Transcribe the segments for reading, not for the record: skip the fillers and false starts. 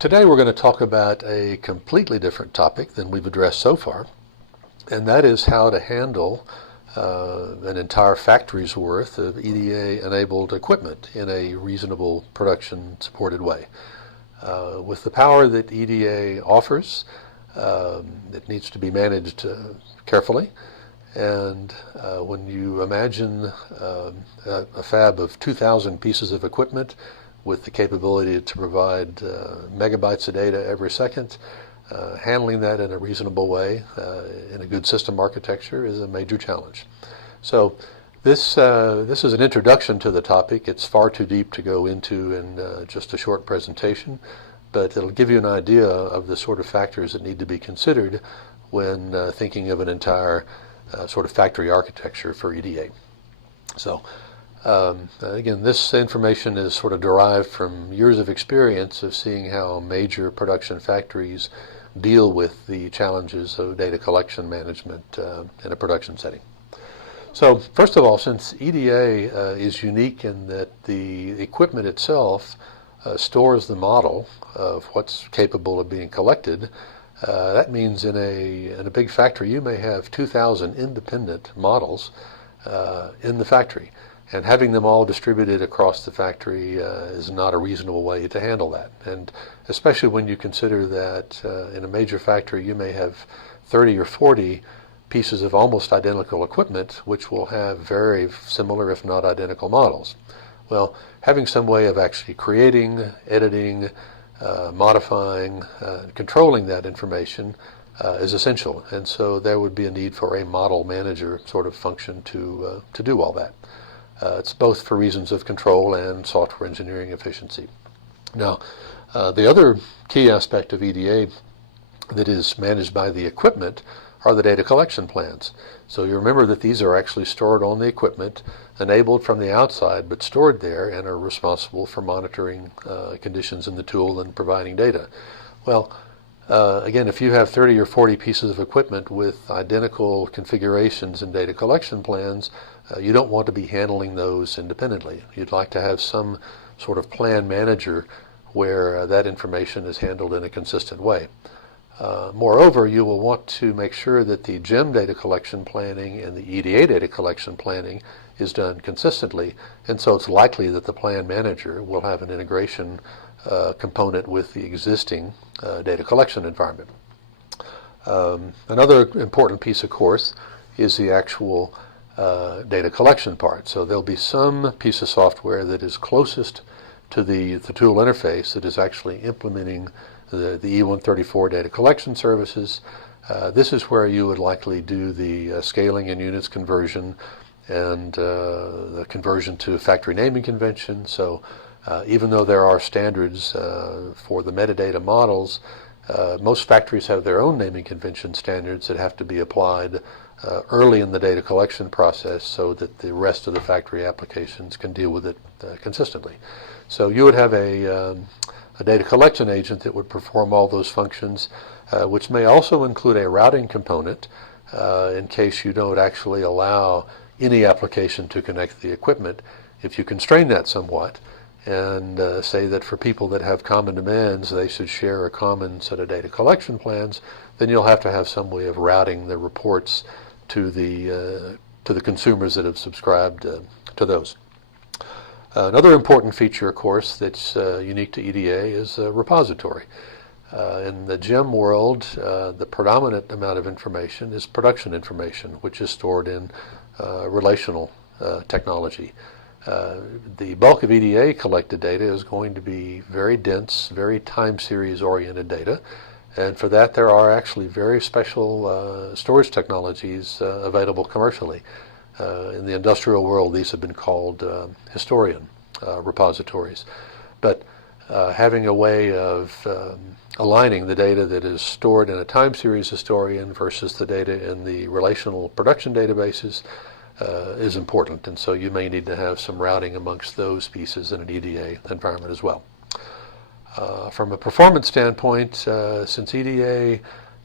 Today we're going to talk about a completely different topic than we've addressed so far, and that is how to handle an entire factory's worth of EDA-enabled equipment in a reasonable production-supported way. With the power that EDA offers, it needs to be managed carefully, and when you imagine a fab of 2,000 pieces of equipment with the capability to provide megabytes of data every second, handling that in a reasonable way in a good system architecture is a major challenge. So this is an introduction to the topic. It's far too deep to go into in just a short presentation, but it'll give you an idea of the sort of factors that need to be considered when thinking of an entire sort of factory architecture for EDA. So again, this information is sort of derived from years of experience of seeing how major production factories deal with the challenges of data collection management in a production setting. So first of all, since EDA is unique in that the equipment itself stores the model of what's capable of being collected, that means in a big factory you may have 2,000 independent models in the factory. And having them all distributed across the factory is not a reasonable way to handle that. And especially when you consider that in a major factory you may have 30 or 40 pieces of almost identical equipment which will have very similar, if not identical, models. Well, having some way of actually creating, editing, modifying, controlling that information is essential. And so there would be a need for a model manager sort of function to do all that. It's both for reasons of control and software engineering efficiency. Now, the other key aspect of EDA that is managed by the equipment are the data collection plans. So you remember that these are actually stored on the equipment, enabled from the outside, but stored there and are responsible for monitoring conditions in the tool and providing data. Well, again, if you have 30 or 40 pieces of equipment with identical configurations and data collection plans, you don't want to be handling those independently. You'd like to have some sort of plan manager where that information is handled in a consistent way. Moreover, you will want to make sure that the GEM data collection planning and the EDA data collection planning is done consistently, and so it's likely that the plan manager will have an integration component with the existing data collection environment. Another important piece, of course, is the actual data collection part. So there'll be some piece of software that is closest to the tool interface that is actually implementing the E134 data collection services. This is where you would likely do the scaling and units conversion and the conversion to factory naming convention. So even though there are standards for the metadata models, most factories have their own naming convention standards that have to be applied early in the data collection process so that the rest of the factory applications can deal with it consistently. So you would have a data collection agent that would perform all those functions, which may also include a routing component in case you don't actually allow any application to connect the equipment. If you constrain that somewhat and say that for people that have common demands they should share a common set of data collection plans, then you'll have to have some way of routing the reports to the consumers that have subscribed to those. Another important feature, of course, that's unique to EDA is a repository. In the GEM world, the predominant amount of information is production information, which is stored in relational technology. The bulk of EDA collected data is going to be very dense, very time series oriented data, and for that there are actually very special storage technologies available commercially. In the industrial world, these have been called historian repositories. But having a way of aligning the data that is stored in a time series historian versus the data in the relational production databases is important, and so you may need to have some routing amongst those pieces in an EDA environment as well. From a performance standpoint, since EDA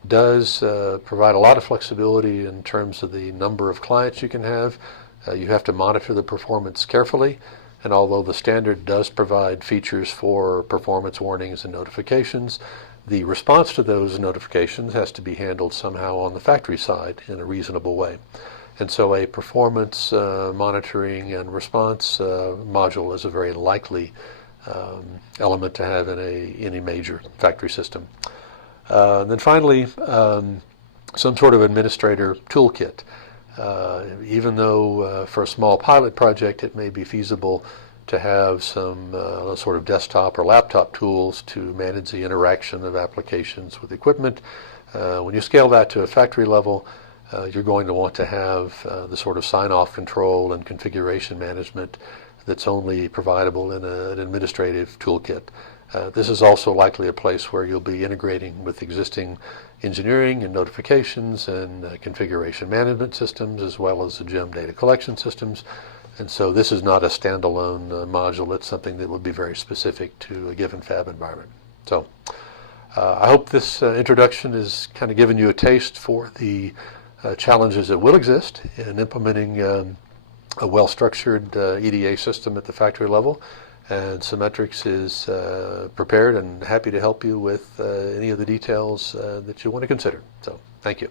does provide a lot of flexibility in terms of the number of clients you can have to monitor the performance carefully, And although the standard does provide features for performance warnings and notifications, the response to those notifications has to be handled somehow on the factory side in a reasonable way. And so a performance monitoring and response module is a very likely element to have in any major factory system. And then finally, some sort of administrator toolkit. Even though for a small pilot project it may be feasible to have some sort of desktop or laptop tools to manage the interaction of applications with equipment, when you scale that to a factory level, you're going to want to have the sort of sign-off control and configuration management that's only providable in an administrative toolkit. This is also likely a place where you'll be integrating with existing engineering and notifications and configuration management systems, as well as the GEM data collection systems. And so this is not a standalone module. It's something that would be very specific to a given fab environment. So I hope this introduction has kind of given you a taste for the challenges that will exist in implementing a well-structured EDA system at the factory level. And Symmetrics is prepared and happy to help you with any of the details that you want to consider. So thank you.